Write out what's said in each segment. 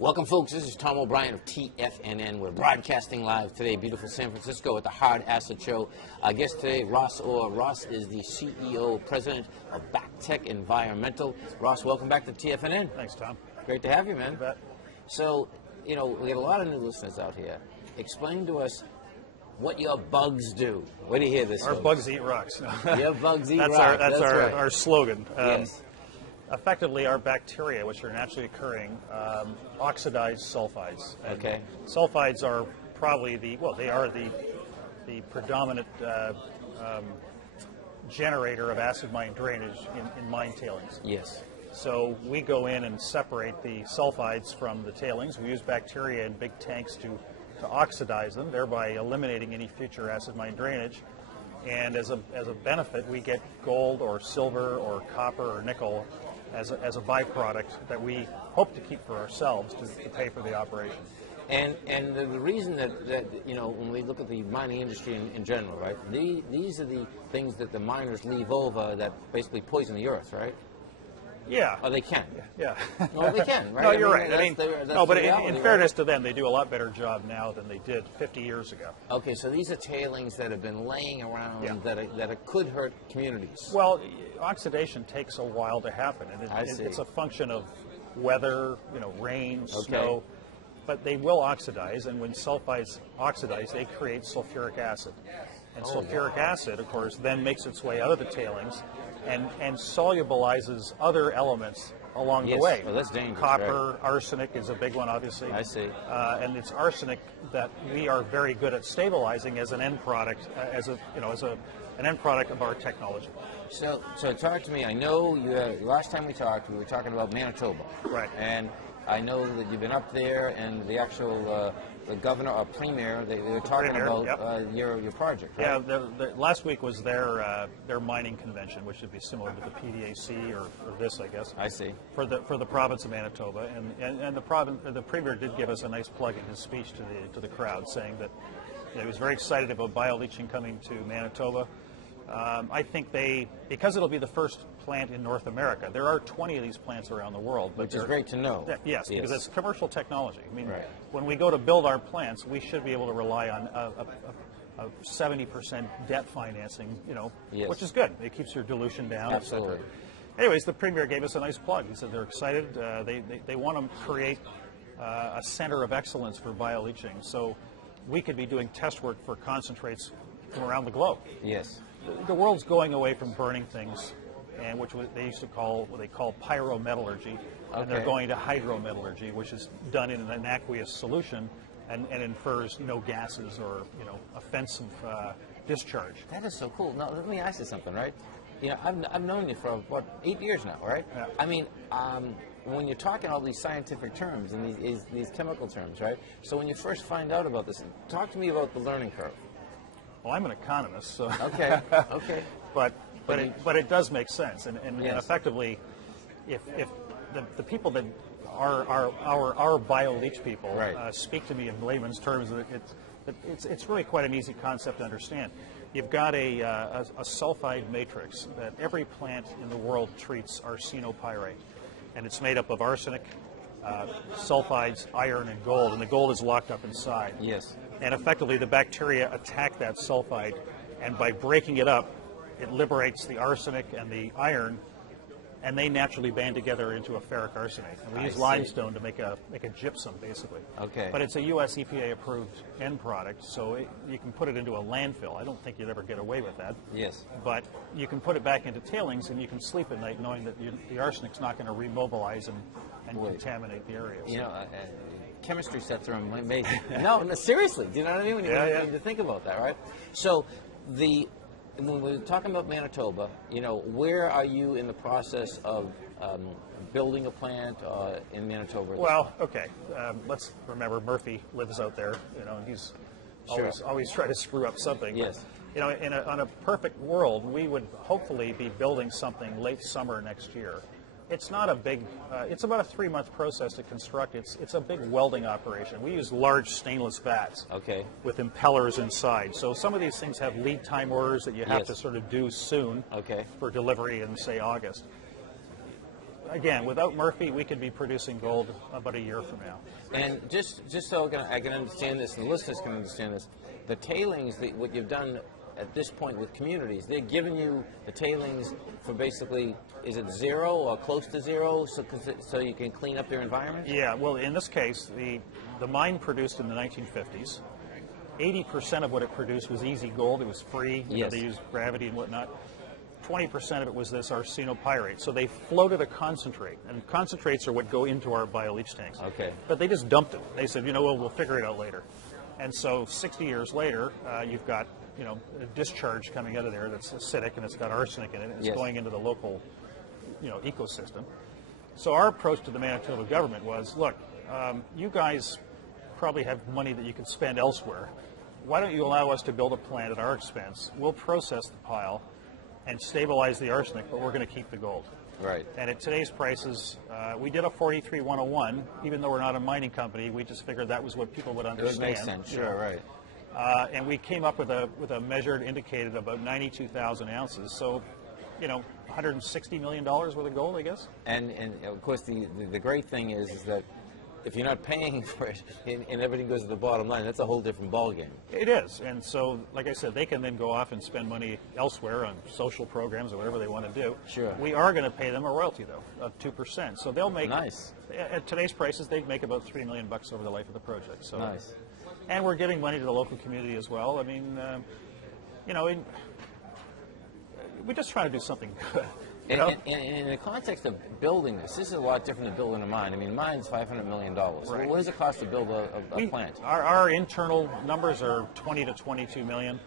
Welcome, folks. This is Tom O'Brien of TFNN. We're broadcasting live today, beautiful San Francisco, at the Hard Asset Show. Our guest today, Ross Orr. Ross is the CEO, president of Bactech Environmental. Ross, welcome back to TFNN. Thanks, Tom. Great to have you, man. You bet. So, we got a lot of new listeners out here. Explain to us what your bugs do. Where do you hear this? Our folks? bugs eat rocks. Your bugs eat that's rocks. That's right. our slogan. Yes. Effectively, our bacteria, which are naturally occurring, oxidize sulfides. And Okay. Sulfides are probably the predominant generator of acid mine drainage in mine tailings. Yes. So we go in and separate the sulfides from the tailings. We use bacteria in big tanks to oxidize them, thereby eliminating any future acid mine drainage. And as a benefit, we get gold or silver or copper or nickel as a byproduct that we hope to keep for ourselves to pay for the operation. And the reason that when we look at the mining industry in general, right? These are the things that the miners leave over that basically poison the earth, right? Yeah. Oh, they can. Yeah. Well, they can, right? No, you're right. But reality, in fairness to them, they do a lot better job now than they did 50 years ago. Okay, so these are tailings that have been laying around that could hurt communities. Well, oxidation takes a while to happen, and it's a function of weather, rain, snow. But they will oxidize, and when sulfides oxidize, they create sulfuric acid. And sulfuric acid, of course, then makes its way out of the tailings and solubilizes other elements along the way. Well, that's dangerous. Copper, right? Arsenic is a big one, obviously. I see. And it's arsenic that we are very good at stabilizing as an end product, an end product of our technology. So talk to me. I know last time we talked, we were talking about Manitoba. Right. And I know that you've been up there, and the actual the governor or premier, they were talking about your project, right? Yeah, last week was their mining convention, which would be similar to the PDAC or this, I guess. I see. For the province of Manitoba, and the premier did give us a nice plug in his speech to the crowd, saying that he was very excited about bioleaching coming to Manitoba. I think because it'll be the first plant in North America. There are 20 of these plants around the world. Which is great to know. Yes, because it's commercial technology. I mean, right. When we go to build our plants, we should be able to rely on a 70% debt financing, which is good. It keeps your dilution down. Absolutely. Anyways, the premier gave us a nice plug. He said they're excited. They want to create a center of excellence for bioleaching. So we could be doing test work for concentrates from around the globe. Yes. The world's going away from burning things, and what they call pyrometallurgy, and they're going to hydrometallurgy, which is done in an aqueous solution and infers no gases or offensive discharge. That is so cool. Now let me ask you something, right? I've known you for 8 years now, right? Yeah. I mean, when you're talking all these scientific terms and these chemical terms, right? So when you first find out about this, talk to me about the learning curve. Well, I'm an economist, so okay. but it does make sense, and yes. Effectively, if the people that are our bioleach people right. Speak to me in layman's terms, it's really quite an easy concept to understand. You've got a sulfide matrix that every plant in the world treats arsenopyrite, and it's made up of arsenic, sulfides, iron, and gold, and the gold is locked up inside. Yes. And effectively, the bacteria attack that sulfide, and by breaking it up, it liberates the arsenic and the iron, and they naturally band together into a ferric arsenate. And we use limestone to make a gypsum, basically. Okay. But it's a U.S. EPA-approved end product, so you can put it into a landfill. I don't think you'd ever get away with that. Yes. But you can put it back into tailings, and you can sleep at night knowing that the arsenic's not going to remobilize and contaminate the area. Chemistry sets are amazing. No, seriously. Do you know what I mean? When you need to think about that, right? So when we're talking about Manitoba, where are you in the process of building a plant in Manitoba? Well, okay. Let's remember Murphy lives out there, and he's always trying to screw up something. Yes. On a perfect world, we would hopefully be building something late summer next year. It's not a big, it's about a 3-month process to construct. It's a big welding operation. We use large stainless vats with impellers inside. So some of these things have lead time orders that you have to sort of do soon for delivery in, say, August. again, without Murphy, we could be producing gold about a year from now. And just so I can understand this, and the listeners can understand this, the tailings, what you've done at this point with communities, they're giving you the tailings for basically, is it zero or close to zero, so you can clean up their environment? Yeah, well, in this case, the mine produced in the 1950s. 80% of what it produced was easy gold. It was free. You know, they used gravity and whatnot. 20% of it was this arsenopyrite. So they floated a concentrate, and concentrates are what go into our bio-leach tanks. Okay. But they just dumped it. They said, you know, we'll figure it out later. And so 60 years later, you've got, you know, a discharge coming out of there that's acidic and it's got arsenic in it, and it's going into the local, you know, ecosystem. So our approach to the Manitoba government was, look, you guys probably have money that you could spend elsewhere. Why don't you allow us to build a plant at our expense? We'll process the pile and stabilize the arsenic, but we're going to keep the gold. Right. And at today's prices, we did a 43-101. Even though we're not a mining company, we just figured that was what people would understand. It would make sense, sure, right. And we came up with a measured indicated about 92,000 ounces. So, you know, $160 million worth of gold, I guess. And of course, the great thing is that if you're not paying for it and everything goes to the bottom line, that's a whole different ballgame. It is. And so, like I said, they can then go off and spend money elsewhere on social programs or whatever they want to do. Sure. We are going to pay them a royalty, though, of 2%. So they'll make, nice. At today's prices, they'd make about $3 million over the life of the project. So, nice. And we're giving money to the local community as well. I mean, you know, we're just trying to do something good. And in the context of building this is a lot different than building a mine. I mean, mine's $500 million. Right. What does it cost to build a plant? Our internal numbers are 20 to 22 million.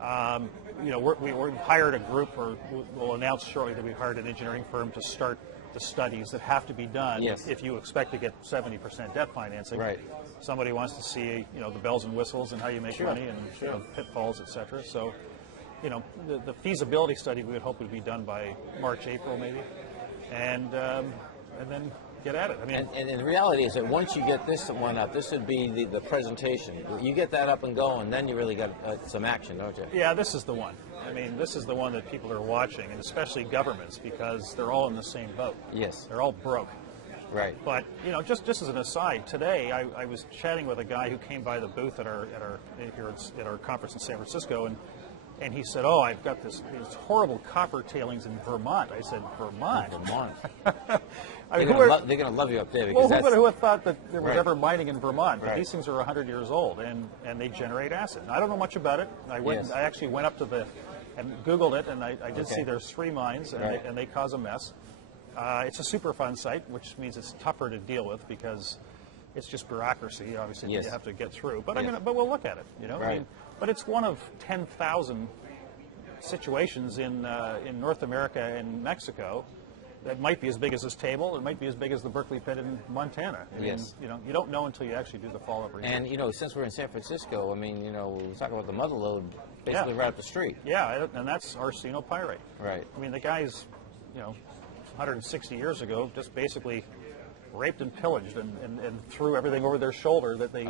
You know, we hired a group, or we'll announce shortly that we've hired an engineering firm to start the studies that have to be done if you expect to get 70% debt financing. Right. Somebody wants to see, you know, the bells and whistles and how you make money and you know, pitfalls, etc. So, you know, the feasibility study we would hope would be done by March, April maybe, and then get at it. I mean, and the reality is that once you get this one up, this would be the presentation. You get that up and going, then you really got some action, don't you? Yeah, this is the one. I mean, this is the one that people are watching, and especially governments, because they're all in the same boat. Yes. They're all broke. Right. But, you know, just as an aside, today I was chatting with a guy who came by the booth at our conference in San Francisco, and he said, "Oh, I've got this horrible copper tailings in Vermont." I said, "Vermont?" Vermont. I mean, they're going to love you up there. Because who would have thought that there was ever mining in Vermont? But right. These things are 100 years old, and they generate acid. And I don't know much about it. I actually went up to and Googled it, and I did see there's 3 mines, and they cause a mess. It's a Superfund site, which means it's tougher to deal with because it's just bureaucracy, obviously, that you have to get through. But but we'll look at it, you know. Right. I mean, but it's one of 10,000 situations in North America and Mexico that might be as big as this table. It might be as big as the Berkeley pit in Montana. I mean, you know, you don't know until you actually do the follow-up research. And you know, since we're in San Francisco, I mean, you know, we talk about the mother lode, basically right up the street. Yeah, and that's arsenopyrite. Right. I mean, the guys, you know, 160 years ago just basically raped and pillaged and threw everything over their shoulder that they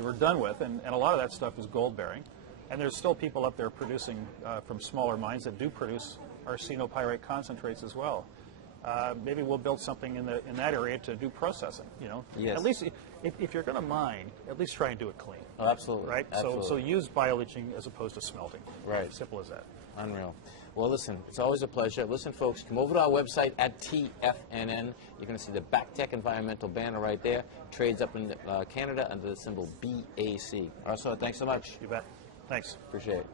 were done with, and a lot of that stuff is gold bearing. And there's still people up there producing from smaller mines that do produce arsenopyrite concentrates as well. Maybe we'll build something in that area to do processing. You know, at least if you're going to mine, at least try and do it clean. Oh, absolutely. Right. Absolutely. So use bio-leaching as opposed to smelting. Right. Simple as that. Unreal. Well, listen, it's always a pleasure. Listen, folks, come over to our website at TFNN. You're going to see the Bactech environmental banner right there. Trades up in Canada under the symbol BAC. Arso, thanks so much. You bet. Thanks. Appreciate it.